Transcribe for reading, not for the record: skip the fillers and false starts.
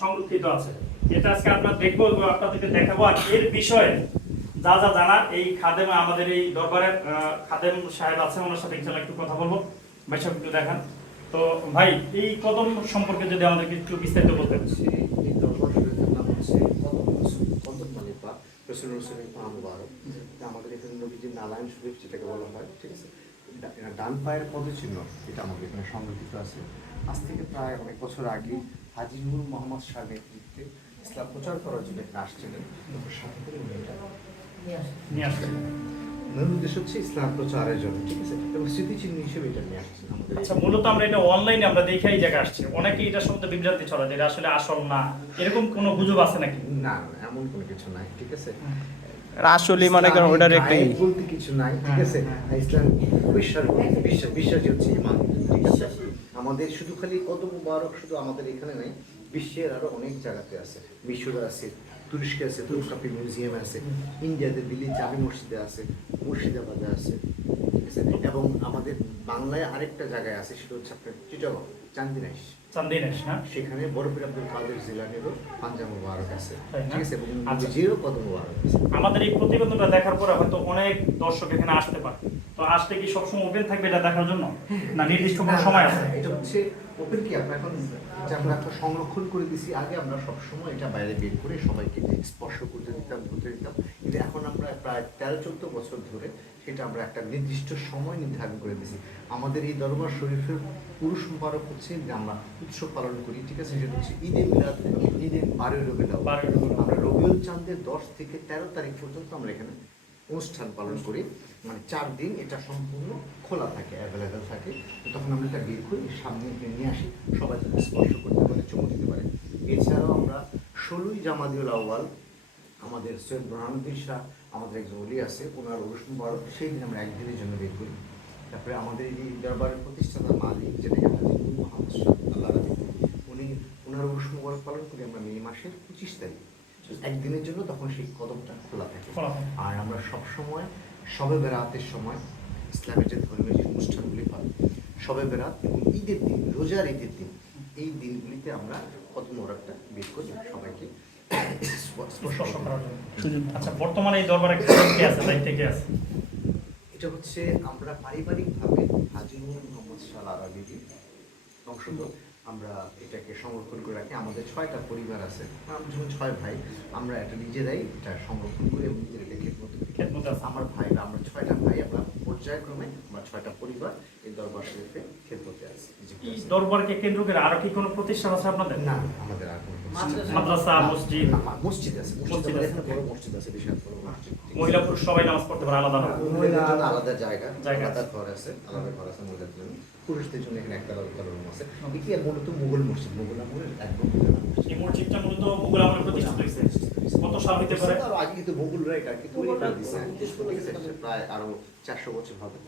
সংরক্ষিত আছে। এটা আজকে আমরা দেখবো এবং আপনাদেরকে দেখাবো। আর এর বিষয়ে যা যা জানার এই খাদেম, আমাদের এই দরবারের খাদেম সাহেব আছেন, ওনার সাথে ইনশাআল্লাহ একটু কথা বলবো। ভাই সাহেব একটু দেখান তো। ভাই, এই কদম সম্পর্কে যদি আমাদেরকে একটু বিস্তারিত বলতেন। এই দরবার শরীফের নাম হচ্ছে কদম মালিপা রসুল মুবারক। আমাদের এখানে নবীজির নারায়ণ শরীফ যেটাকে বলা হয়, ঠিক আছে। ডান পায়ের পদচিহ্ন এটা আমাদের এখানে সংরক্ষিত আছে। আজ থেকে প্রায় অনেক বছর আগে হাজী নূর মোহাম্মদ শাহ নেতৃত্বে ইসলাম প্রচার করার জন্য এখানে আসছিলেন। সাথে করে নিয়ে আসবেন। মূল উদ্দেশ্য হচ্ছে ইসলাম প্রচারের জন্য, ঠিক আছে, এবং স্মৃতিচিহ্ন হিসেবে এটা নিয়ে আসছেন আমাদের। আচ্ছা, মূলত আমরা এটা অনলাইনে আমরা দেখে এই জায়গায় আসছে, অনেকে এটা সম্বন্ধে বিভ্রান্তি ছড়ায়, এটা আসলে আসল না, এরকম কোনো গুজব আছে নাকি? না, এমন কোনো কিছু নাই, ঠিক আছে। আসলে মনে করেন ওটার একটা বলতে কিছু নাই, ঠিক আছে। ইসলাম বিশ্বাস হচ্ছে ঈমান, ঠিক আছে। আমাদের শুধু খালি কদম মুবারক শুধু আমাদের এখানে নাই, বিশ্বের আরো অনেক জায়গাতে আছে। মিশরে আছে, তুরস্কে আছে, তুরস্কাপি মিউজিয়ামে আছে, ইন্ডিয়াতে দিল্লি জামি মসজিদে আছে, মুর্শিদাবাদে আছে, ঠিক আছে। এবং আমাদের বাংলায় আরেকটা জায়গায় আছে, সেটা হচ্ছে আপনার চিটাগং চান্দিনাইশ। না? সেখানে বরফির আব্দুল কাদের জিলানিরও পাঞ্জা মুবারক আছে, তাই না? ঠিক আছে, এবং আচ্ছা। নিজেরও কদম মুবারক আছে। আমাদের এই প্রতিবেদনটা দেখার পরে হয়তো অনেক দর্শক এখানে আসতে পারে, তো আসলে কি সবসময় ওপেন থাকবে এটা দেখার জন্য, না নির্দিষ্ট কোনো সময় আছে? এটা হচ্ছে ওপেন কি আমরা এখন যে আমরা একটা সংরক্ষণ করে দিছি। আগে আমরা সবসময় এটা বাইরে বের করে সবাইকে স্পর্শ করতে দিতাম, ধরতে দিতাম, কিন্তু এখন আমরা প্রায় 13-14 বছর ধরে সেটা আমরা একটা নির্দিষ্ট সময় নির্ধারণ করে দিয়েছি। আমাদের এই দরবার শরীফের পুরুষ মুবারক হচ্ছে যে আমরা উৎসব পালন করি, ঠিক আছে, সেটা হচ্ছে ঈদে মিলাদ, ঈদে 12 রবিউল আউয়াল। আমরা রবিউল চাঁদের 10 থেকে 13 তারিখ পর্যন্ত আমরা এখানে অনুষ্ঠান পালন করি, মানে 4 দিন এটা সম্পূর্ণ খোলা থাকে, অ্যাভেলেবেল থাকে। তখন আমরা এটা বের করি, সামনে নিয়ে আসি, সবাই যাতে স্পর্শ করতে পারে, চুমু দিতে পারে। এছাড়াও আমরা 16ই জামাদিউল আউয়াল আমাদের সৈয়দ বুরহানুদ্দিন শাহ, আমাদের একজন ওলি আছে, ওনার উরুস মুবারক, সেই দিন আমরা একদিনের জন্য বের করি। তারপরে আমাদের এই দরবারের প্রতিষ্ঠাতা মালিক, যেটা হাজী নূর মোহাম্মদ শাহ আল্লাহ রাজি, উনি ওনার উরুস মুবারক পালন করি আমরা মে মাসের 25 তারিখ একদিনের জন্য, তখন সেই কদমটা খোলা থাকে। আর আমরা সবসময় শবে বেরাতের সময় ইসলামের যে ধর্মীয় যে অনুষ্ঠানগুলি হয়, শবে বেরাত এবং ঈদের দিন, রোজার ঈদের দিন, এই দিনগুলিতে আমরা কদম মুবারকটা বের করি সবাইকে স্পর্শ করার জন্য। আচ্ছা, বর্তমানে এই দরবারে কে আছে, দায়িত্বে কে আছে? এটা হচ্ছে আমরা পারিবারিকভাবে হাজী নূর মোহাম্মদ শাহ আরাবির বংশধর, আমরা এটাকে সংরক্ষণ করে রাখি। আমাদের 6টা পরিবার আছে, আমরা যখন 6 ভাই, আমরা এটা নিজেরাই এটা সংরক্ষণ করে এবং নিজের এটা খেদমত করি। আমার ভাইরা, আমরা 6টা ভাই, আমরা পর্যায়ক্রমে আমরা 6টা পরিবার এই দরবার শরীফে খেদমতে আছি। এই দরবারকে কেন্দ্র করে আরো কি কোনো প্রতিষ্ঠান আছে আপনাদের? না, আমাদের আর কোনো মাদ্রাসা, মসজিদ? মসজিদ আছে, মসজিদ আছে, এখানে বড় মসজিদ আছে, বিশাল বড় মসজিদ। মহিলা পুরুষ সবাই নামাজ পড়তে পারে আলাদা আলাদা? মহিলাদের জন্য আলাদা জায়গা, জায়গা আলাদা ঘর আছে, আলাদা ঘর আছে মহিলাদের জন্য। পুরুষদের জন্য এখানে একটা আলাদা রুম আছে। এটি মূলত মুঘল মসজিদ, মুঘল আমলের একদম। এই মসজিদটা মূলত মুঘল আমলে প্রতিষ্ঠিত হয়েছে। কত সাল হতে পারে? আরো আগে কিন্তু মুঘলরা এটাকে তৈরি করে দিয়েছে, ঠিক আছে, প্রায় আরো 400 বছর হবে।